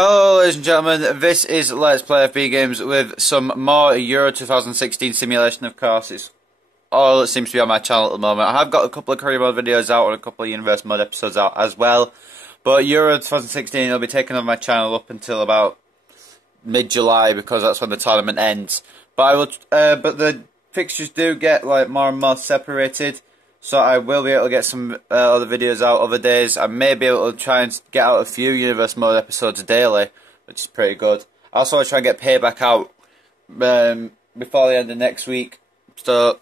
Hello ladies and gentlemen, this is Let's Play FB Games with some more Euro 2016 simulation. Of course, it's all that seems to be on my channel at the moment. I have got a couple of career mode videos out and a couple of universe mode episodes out as well, but Euro 2016 will be taken on my channel up until about mid-July because that's when the tournament ends. But I will, but the fixtures do get like more and more separated. So I will be able to get some other videos out other days. I may be able to try and get out a few Universe Mode episodes daily, which is pretty good. I also want to try and get Payback out before the end of next week. So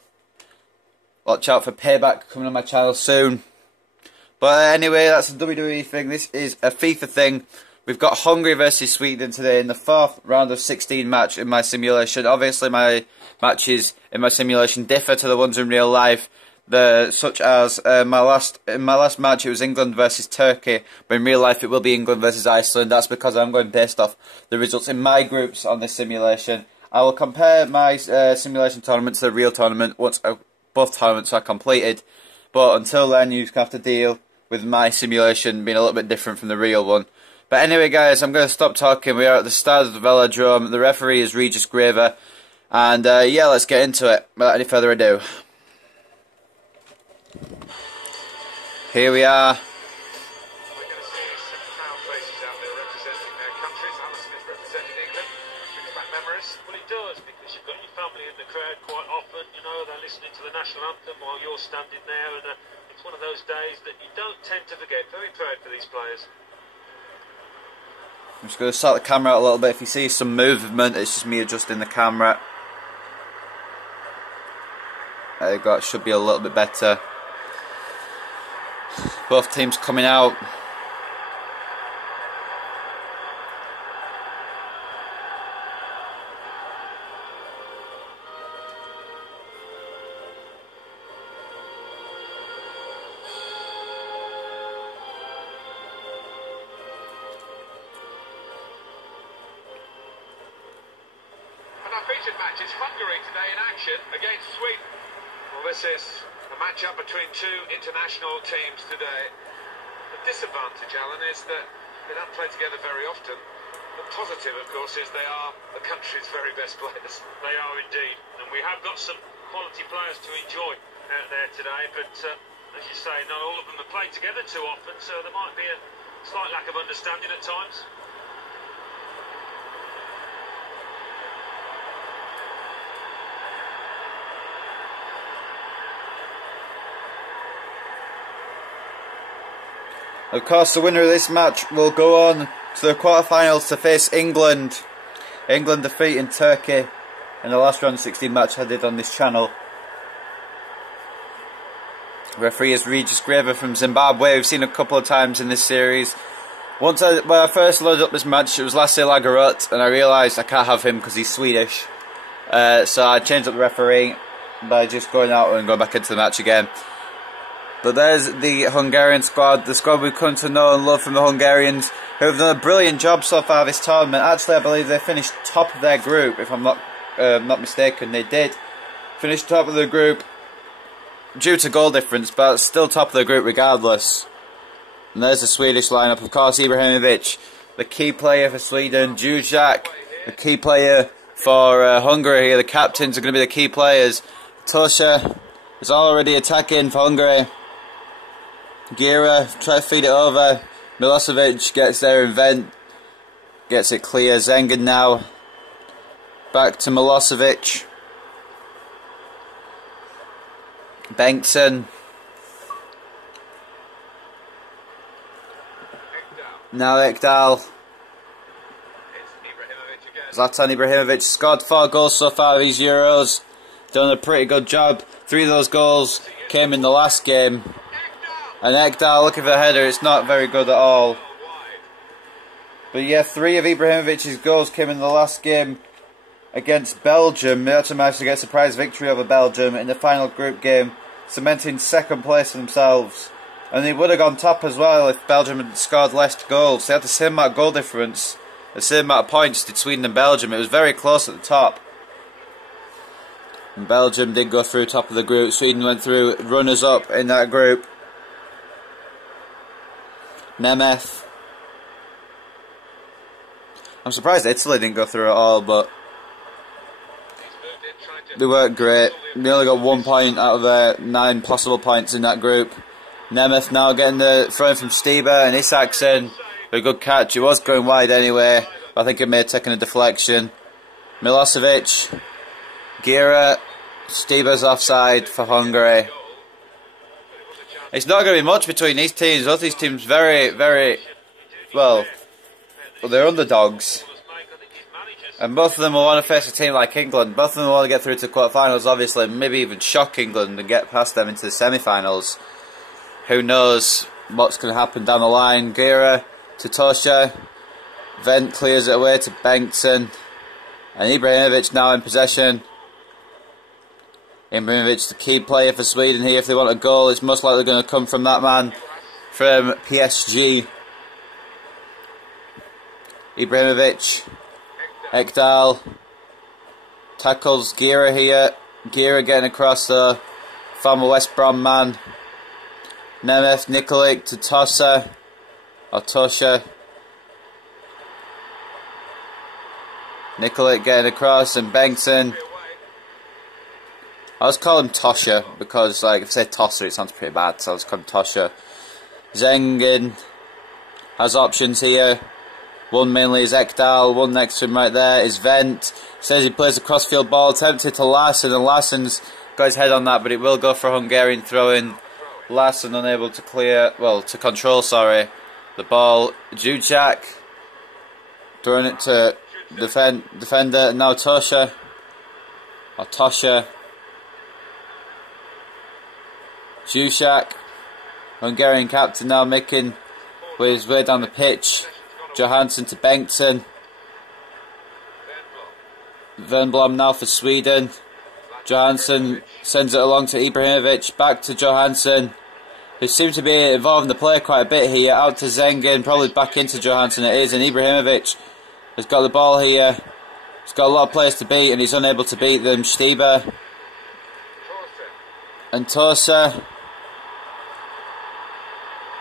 watch out for Payback coming on my channel soon. But anyway, that's a WWE thing. This is a FIFA thing. We've got Hungary versus Sweden today in the 4th round of 16 match in my simulation. Obviously my matches in my simulation differ to the ones in real life. Such as in my last match it was England versus Turkey, but in real life it will be England versus Iceland. That's because I'm going based off the results in my groups on this simulation. I will compare my simulation tournament to the real tournament once both tournaments are completed, but until then you have to deal with my simulation being a little bit different from the real one. But anyway guys, I'm going to stop talking. We are at the start of the velodrome. The referee is Regis Graver, and yeah, let's get into it without any further ado. Here we are. We're going to see some proud faces out there representing their countries. Alan Smith representing England. Brings back memories. Well, it does, because you've got your family in the crowd quite often. You know, they're listening to the national anthem while you're standing there, and it's one of those days that you don't tend to forget. Very proud for these players. I'm just going to sort the camera out a little bit. If you see some movement, it's just me adjusting the camera. There you go, it should be a little bit better. Both teams coming out. And our featured match is Hungary today in action against Sweden. Well, this is a match-up between two international teams today. The disadvantage, Alan, is that they don't play together very often. The positive, of course, is they are the country's very best players. They are indeed, and we have got some quality players to enjoy out there today, but as you say, not all of them have played together too often, so there might be a slight lack of understanding at times. Of course, the winner of this match will go on to the quarterfinals to face England. England defeating Turkey in the last round of 16 match I did on this channel. Referee is Regis Graver from Zimbabwe. We've seen a couple of times in this series. When I first loaded up this match, it was Lasse Lagerut, and I realised I can't have him because he's Swedish. So I changed up the referee by just going out and going back into the match again. But there's the Hungarian squad, the squad we've come to know and love from the Hungarians, who have done a brilliant job so far this tournament. Actually, I believe they finished top of their group, if I'm not mistaken. They did finish top of the group due to goal difference, but still top of the group regardless. And there's the Swedish lineup, of course, Ibrahimovic, the key player for Sweden, Juzak, the key player for Hungary. The captains are going to be the key players. Tosha is already attacking for Hungary. Gira try to feed it over. Milosevic gets there and Vent gets it clear. Zengen now back to Milosevic. Bengtsson. Now Ekdal. Zlatan Ibrahimovic scored 4 goals so far these Euros. Done a pretty good job. 3 of those goals came in the last game. And Ekdal looking for the header, it's not very good at all. But yeah, 3 of Ibrahimovic's goals came in the last game against Belgium. They actually managed to get a surprise victory over Belgium in the final group game, cementing 2nd place for themselves. And they would have gone top as well if Belgium had scored less goals. They had the same amount of goal difference, the same amount of points did Sweden and Belgium. It was very close at the top. And Belgium did go through top of the group. Sweden went through runners-up in that group. Nemeth. I'm surprised Italy didn't go through at all, but they weren't great. They only got 1 point out of their 9 possible points in that group. Nemeth now getting the throw from Stieber, and Isaacson with a good catch. It was going wide anyway, but I think it may have taken a deflection. Milosevic, Gira, Stieber's offside for Hungary. It's not going to be much between these teams. Both these teams very, very, well, they're underdogs. And both of them will want to face a team like England. Both of them will want to get through to quarterfinals, obviously, maybe even shock England and get past them into the semi-finals. Who knows what's going to happen down the line. Gira to Tosha. Vent clears it away to Bengtsson. And Ibrahimovic now in possession. Ibrahimovic, the key player for Sweden here. If they want a goal, it's most likely going to come from that man from PSG. Ibrahimovic, Ekdal, tackles Gira here. Gira getting across the former West Brom man. Nemeth, Nikolic to Tosa, or Tosha. Nikolic getting across, and Bengtsson. I always call him Tosha because, like, if I say Tosser, it sounds pretty bad, so I always call him Tosha. Zengin has options here. One mainly is Ekdal, one next to him right there is Vent. Says he plays a crossfield ball, tempted to Larsson, and Larsson's got his head on that, but it will go for a Hungarian throw-in. Larsson unable to clear, well, to control, sorry, the ball. Jujak throwing it to defender, and now Tosha, or Tosha. Juszak, Hungarian captain, now making his way down the pitch. Johansson to Bengtsson. Wernbloom now for Sweden. Johansson sends it along to Ibrahimovic. Back to Johansson, who seems to be involved in the play quite a bit here. Out to Zengin, probably back into Johansson it is. And Ibrahimovic has got the ball here. He's got a lot of players to beat, and he's unable to beat them. Stieber and Tosa.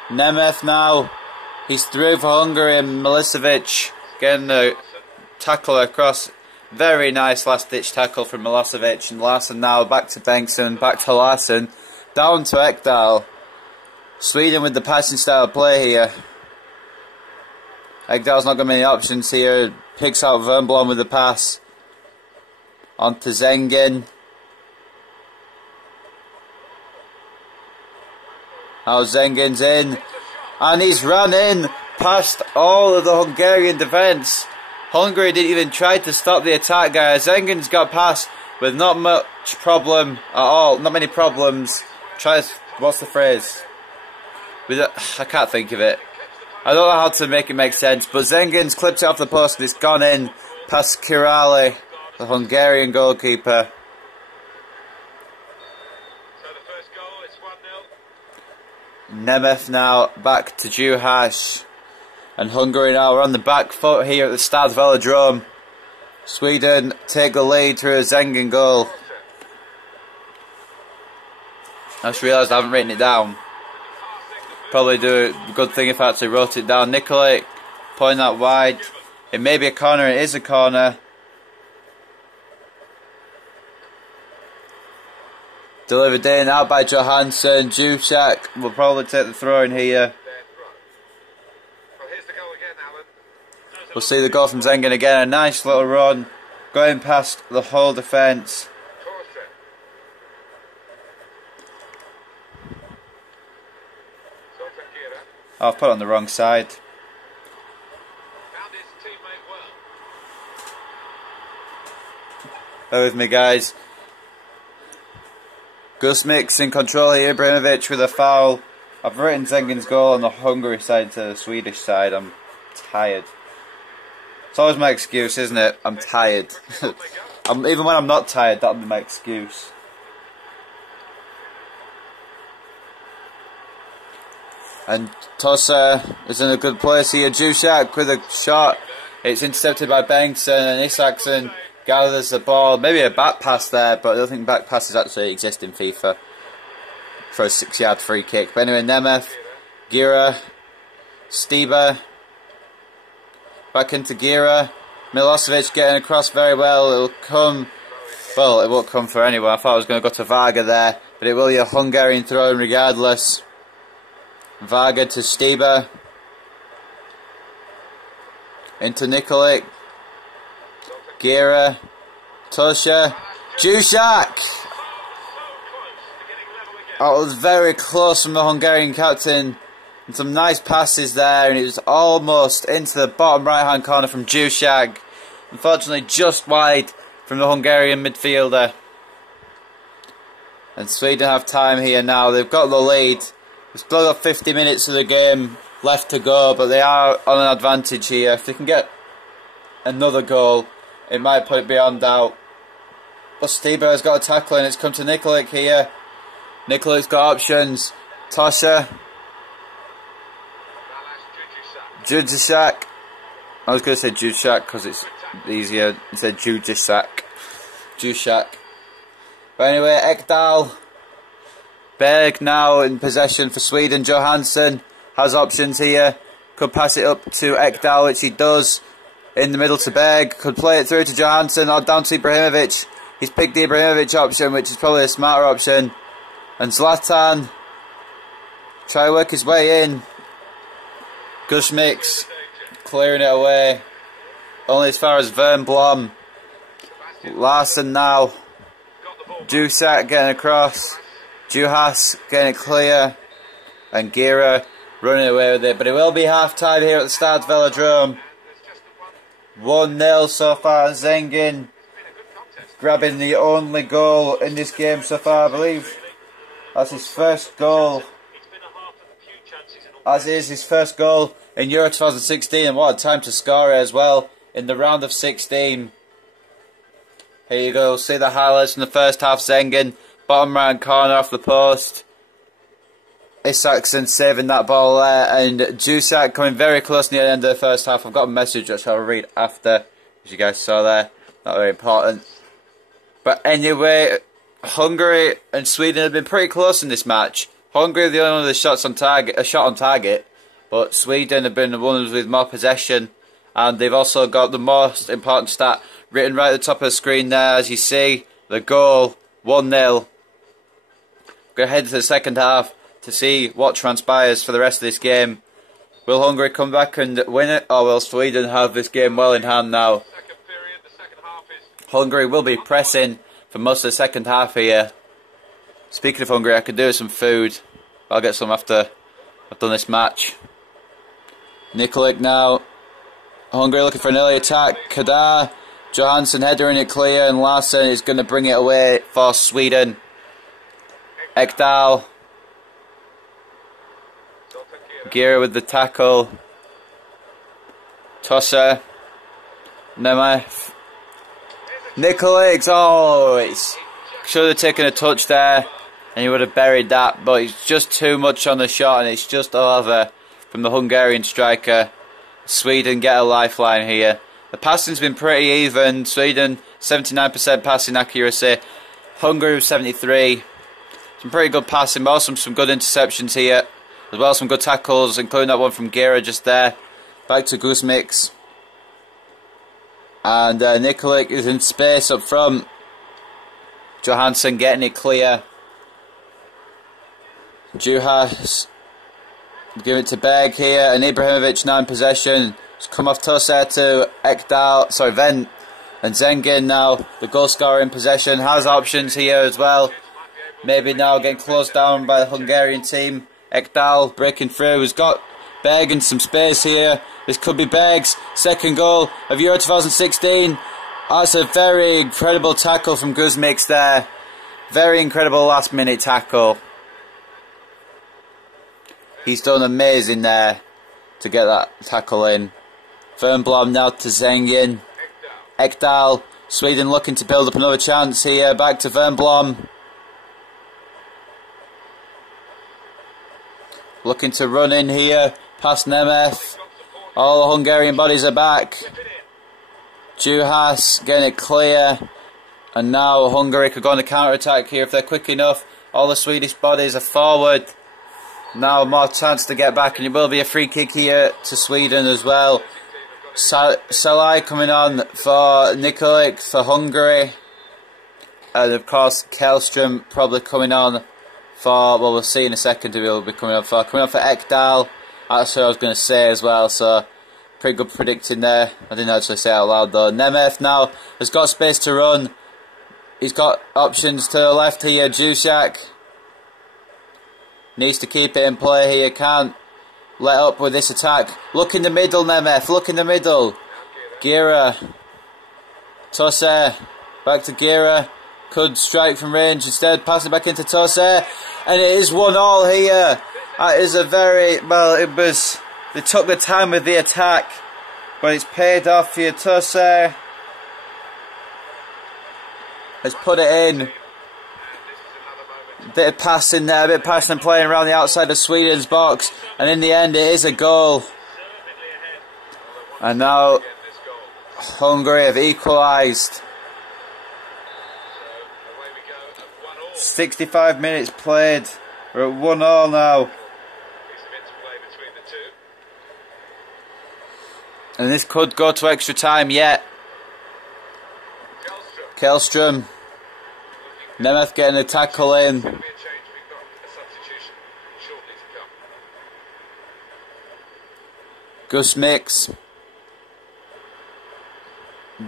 Nemeth now. He's through for Hungary, and Milicevic getting the tackle across. Very nice last ditch tackle from Milosevic, and Larsson now back to Bengtsson, back to Larsson, down to Ekdal. Sweden with the passing style of play here. Ekdal's not got many options here. Picks out Wernbloom with the pass. On to Zengin. Now Zengin's in. And he's run in past all of the Hungarian defence. Hungary didn't even try to stop the attack, guys. Zengin's got past with not much problem at all. Not many problems. What's the phrase? I can't think of it. I don't know how to make it make sense. But Zengin's clipped it off the post and it's gone in past Kirali, the Hungarian goalkeeper. Nemeth now back to Juhasz, and Hungary now are on the back foot here at the Stade Velodrome. Sweden take the lead through a Zengin goal. I just realised I haven't written it down. Probably do a good thing if I actually wrote it down. Nikolic pointing that wide. It may be a corner, it is a corner. Delivered in, out by Johansson. Juszak will probably take the throw in here. We'll see the goal from Zengin again. A nice little run, going past the whole defence. Oh, I've put it on the wrong side. Bear with me, guys. Gusmik's in control here. Ibrahimovic with a foul. I've written Zengin's goal on the Hungary side to the Swedish side. I'm tired. It's always my excuse, isn't it? I'm tired. Even when I'm not tired, that'll be my excuse. And Tosa is in a good place here. Juszak with a shot. It's intercepted by Bengtsson, and Isaacson gathers the ball. Maybe a back pass there, but I don't think back passes actually exist in FIFA for a 6-yard free kick. But anyway, Nemeth, Gira, Stieber, Back into Gira. Milosevic getting across very well. It'll come... Well, it won't come for anyone. I thought I was going to go to Varga there. But it will be a Hungarian throw in regardless. Varga to Stieber. Into Nikolic. Gira. Tosha. Juszak! Oh, it was very close from the Hungarian captain. And some nice passes there. And it was almost into the bottom right hand corner from Juszak. Unfortunately, just wide from the Hungarian midfielder. And Sweden have time here now. They've got the lead. We've still got 50 minutes of the game left to go, but they are on an advantage here. If they can get another goal, it might put it beyond doubt. But Stieber has got a tackle and it's come to Nikolic here. Nikolic's got options. Tosha. Juszak. I was going to say Juszak because it's easier. Instead Juszak. Juszak. But anyway, Ekdal. Berg now in possession for Sweden. Johansson has options here. Could pass it up to Ekdal, which he does. In the middle to Berg. Could play it through to Johansson or down to Ibrahimovic. He's picked the Ibrahimovic option, which is probably a smarter option. And Zlatan try to work his way in. Guzmix clearing it away. Only as far as Vernblom. Larsen now. Juszak getting across. Juhas getting it clear. And Gira running away with it. But it will be half time here at the Stade Velodrome. 1-0 so far. Zengin grabbing the only goal in this game so far, I believe. That's his first goal. As is his first goal in Euro 2016. And what a time to score it as well. In the round of 16. Here you go. See the highlights from the first half. Zengin. Bottom right corner off the post. Isaacson saving that ball there. And Juszak coming very close near the end of the first half. I've got a message which I'll read after. As you guys saw there. Not very important. But anyway, Hungary and Sweden have been pretty close in this match. Hungary are the only one with a shot on target. But Sweden have been the ones with more possession. And they've also got the most important stat written right at the top of the screen there. As you see, the goal, 1-0. We're going to head to the second half to see what transpires for the rest of this game. Will Hungary come back and win it? Or will Sweden have this game well in hand now? Hungary will be pressing for most of the second half here. Speaking of Hungary, I could do with some food. I'll get some after I've done this match. Nikolic now. Hungary looking for an early attack. Kadar. Johansson headering it clear, and Larsen is going to bring it away for Sweden. Ekdal. Gira with the tackle. Tosser. Nemeth. Nikolic. Oh, it's should have taken a touch there, and he would have buried that, but it's just too much on the shot, and it's just over from the Hungarian striker. Sweden get a lifeline here. The passing's been pretty even. Sweden 79% passing accuracy. Hungary 73. Some pretty good passing, but also some good interceptions here. As well as some good tackles, including that one from Gira just there. Back to Guzmix. And Nikolic is in space up front. Johansson getting it clear. Juhas. Give it to Berg here, and Ibrahimovic now in possession. It's come off Tosa to Ekdal, sorry, Vent. And Zengin now, the goal scorer in possession, has options here as well. Maybe now getting closed down by the Hungarian team. Ekdal breaking through, has got Berg in some space here. This could be Berg's second goal of Euro 2016. That's a very incredible tackle from Guzmix there. Very incredible last minute tackle. He's done amazing there to get that tackle in. Vernblom now to Zengin. Ekdal. Sweden looking to build up another chance here. Back to Vernblom. Looking to run in here. Past Nemeth. All the Hungarian bodies are back. Juhas getting it clear. And now Hungary could go on the counter-attack here if they're quick enough. All the Swedish bodies are forward. Now more chance to get back, and it will be a free kick here to Sweden as well. Salai coming on for Nikolic for Hungary. And of course, Kjellström probably coming on for, well, we'll see in a second who he'll be coming on for. Coming on for Ekdal. That's what I was going to say as well, so pretty good predicting there. I didn't actually say it out loud though. Nemeth now has got space to run. He's got options to the left here. Jusiak needs to keep it in play here. Can't let up with this attack. Look in the middle, Nemeth. Look in the middle. Gira. Tosse. Back to Gira. Could strike from range. Instead, passing back into Tosse. And it is 1-1 here. That is a very, well, it was, they took the time with the attack. But it's paid off here. Tosse has put it in. Bit of passing there, a bit of passing playing around the outside of Sweden's box. And in the end, it is a goal. And now Hungary have equalised. 65 minutes played. We're at 1-1 now. And this could go to extra time yet. Kjellström. Nemeth getting a tackle in. Gus Mix.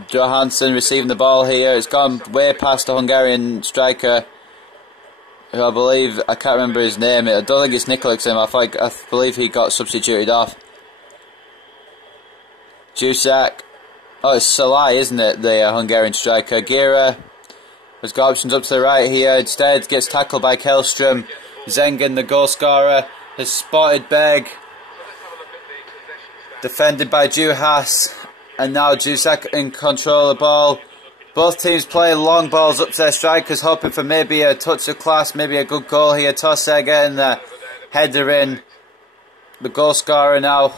Johansson receiving the ball here. It's gone way past the Hungarian striker, who I believe, I can't remember his name. I don't think it's Nikolak's name. I believe he got substituted off. Jusak. Oh, it's Salai, isn't it? The Hungarian striker. Gira has got options up to the right here. Instead, gets tackled by Kjellström. Zengen, the goal scorer, has spotted Berg. Defended by Juhas. And now Jusak in control of the ball. Both teams playing long balls up to their strikers, hoping for maybe a touch of class, maybe a good goal here. Tosse getting the header in. The goal scorer now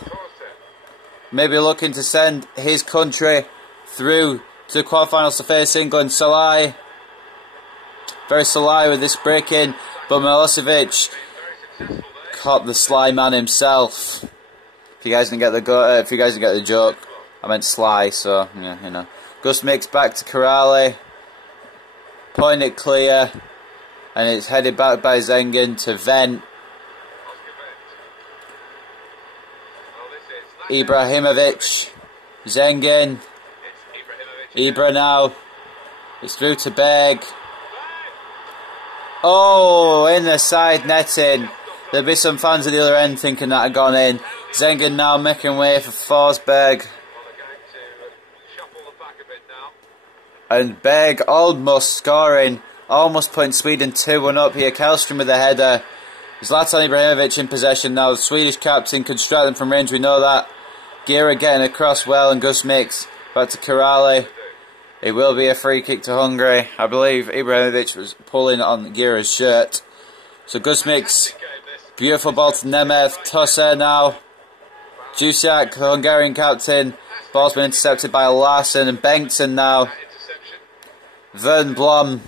maybe looking to send his country through to the quarterfinals to face England. Salai. Very Salai with this break in, but Milosevic caught the sly man himself. If you guys didn't get the joke, I meant sly, so yeah, you know. Gus Mix back to Corrali. Point it clear. And it's headed back by Zengen to Vent. Ibrahimovic. Zengen. Ibra now. It's through to Berg. Oh, in the side netting. There'll be some fans at the other end thinking that had gone in. Zengen now making way for Forsberg. And Berg almost scoring, almost putting Sweden 2-1 up here. Kjellström with the header. Zlatan Ibrahimovic in possession now. The Swedish captain could strike them from range, we know that. Gira getting across well, and Gus Mix back to Corrali. It will be a free kick to Hungary. I believe Ibrahimovic was pulling on Gira's shirt. So Gus Mix, beautiful ball to Nemeth. Tosse now. Jusiak, the Hungarian captain. Ball's been intercepted by Larsson, and Bengtsson now. Vern Blom.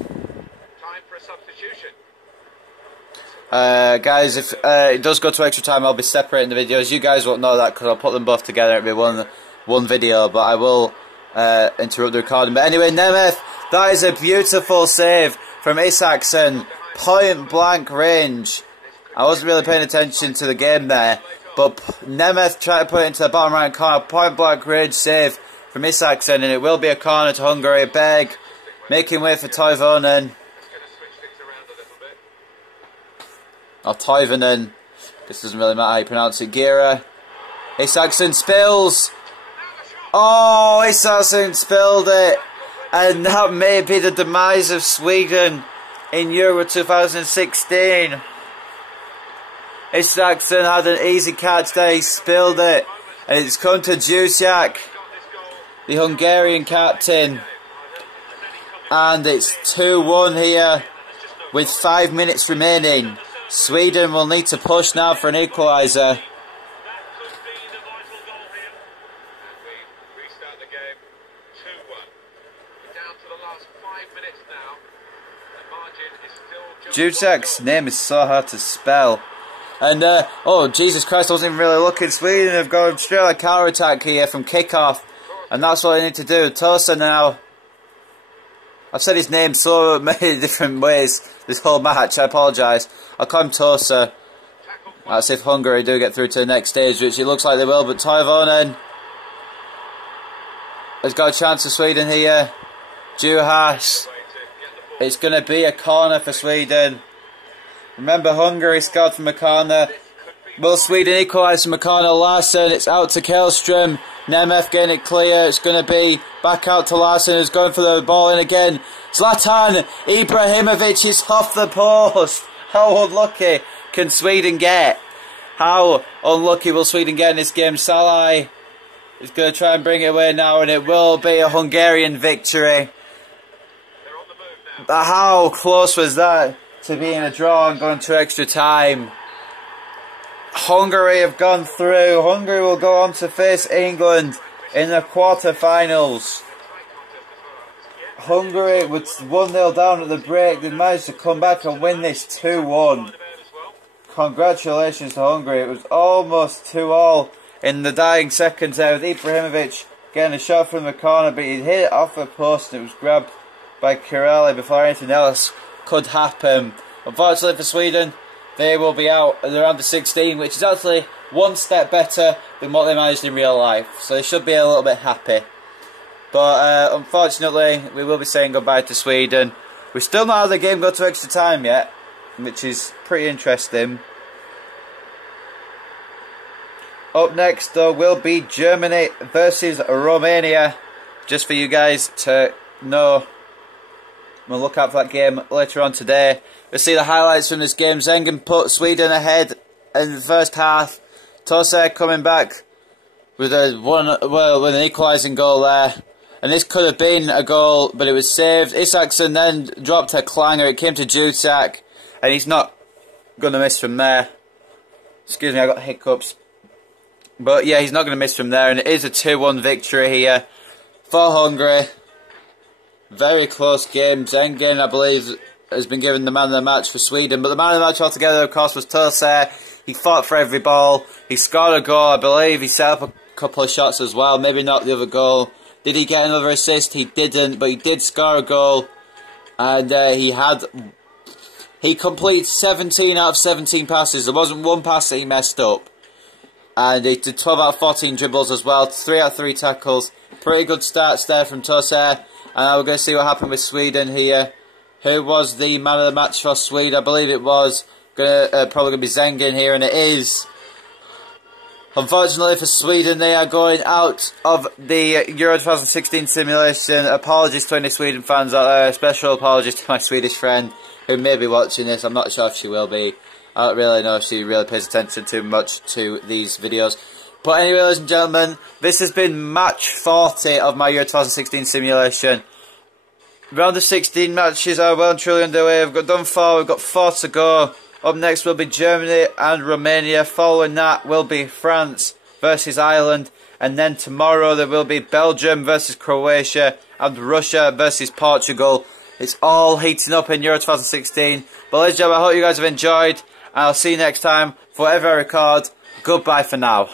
Guys, if it does go to extra time, I'll be separating the videos. You guys won't know that because I'll put them both together. It'll be one video, but I will interrupt the recording. But anyway, Nemeth, that is a beautiful save from Isaksson. Point blank range. I wasn't really paying attention to the game there, but Nemeth tried to put it into the bottom right corner. Point blank range save from Isaksson, and it will be a corner to Hungary. Berg making way for Toivonen. Or Toivonen. This doesn't really matter how you pronounce it. Gira. Isaksson spills. Oh, Isaksson spilled it. And that may be the demise of Sweden in Euro 2016. Isaksson had an easy catch there. He spilled it. And it's come to Jusiak, the Hungarian captain. And it's 2-1 here with 5 minutes remaining. Sweden will need to push now for an equaliser. Jusiak's name is so hard to spell. And, oh, Jesus Christ, I wasn't even really looking. Sweden have gone straight on a counter-attack here from kick-off. And that's what they need to do. Tosa now. I've said his name so many different ways this whole match. I apologise. I'll call him Tosa. That's if Hungary do get through to the next stage, which it looks like they will. But Toivonen has got a chance for Sweden here. Juhas. It's going to be a corner for Sweden. Remember, Hungary scored from a corner. Will Sweden equalise from a corner? Larsson, it's out to Källström. Nemeth getting it clear. It's going to be back out to Larsson, who's going for the ball in again. Zlatan Ibrahimovic is off the post. How unlucky can Sweden get? How unlucky will Sweden get in this game? Salai is going to try and bring it away now, and it will be a Hungarian victory. But how close was that to being a draw and going to extra time? Hungary have gone through. Hungary will go on to face England in the quarter-finals. Hungary was 1-0 down at the break. They managed to come back and win this 2-1. Congratulations to Hungary. It was almost 2-2 in the dying seconds there with Ibrahimovic getting a shot from the corner, but he hit it off the post and it was grabbed by Kirelli before anything else could happen. Unfortunately for Sweden, they will be out at the round of 16, which is actually one step better than what they managed in real life. So they should be a little bit happy. But unfortunately, we will be saying goodbye to Sweden. We've still not had the game go to extra time yet, which is pretty interesting. Up next, though, will be Germany versus Romania. Just for you guys to know. We'll look out for that game later on today. We'll see the highlights from this game. Zengen put Sweden ahead in the first half. Tosa coming back with an equalising goal there. And this could have been a goal, but it was saved. Isaacson then dropped a clanger. It came to Jusak, and he's not going to miss from there. Excuse me, I got hiccups. But yeah, he's not going to miss from there, and it is a 2-1 victory here for Hungary. Very close game. Zengen, I believe, has been given the man of the match for Sweden. But the man of the match altogether, of course, was Tosa. He fought for every ball. He scored a goal, I believe. He set up a couple of shots as well. Maybe not the other goal. Did he get another assist? He didn't, but he did score a goal. And he completed 17 out of 17 passes. There wasn't one pass that he messed up. And he did 12 out of 14 dribbles as well. 3 out of 3 tackles. Pretty good starts there from Tosa. And now we're going to see what happened with Sweden here. Who was the man of the match for Sweden? I believe it was probably going to be Zengen here, and it is. Unfortunately for Sweden, they are going out of the Euro 2016 simulation. Apologies to any Sweden fans out there. Special apologies to my Swedish friend who may be watching this. I'm not sure if she will be. I don't really know if she really pays attention too much to these videos. But anyway, ladies and gentlemen, this has been match 40 of my Euro 2016 simulation. Round of 16 matches are well and truly underway. We've done 4, we've got 4 to go. Up next will be Germany and Romania. Following that will be France versus Ireland. And then tomorrow there will be Belgium versus Croatia and Russia versus Portugal. It's all heating up in Euro 2016. But ladies and gentlemen, I hope you guys have enjoyed. And I'll see you next time. For whatever I record, goodbye for now.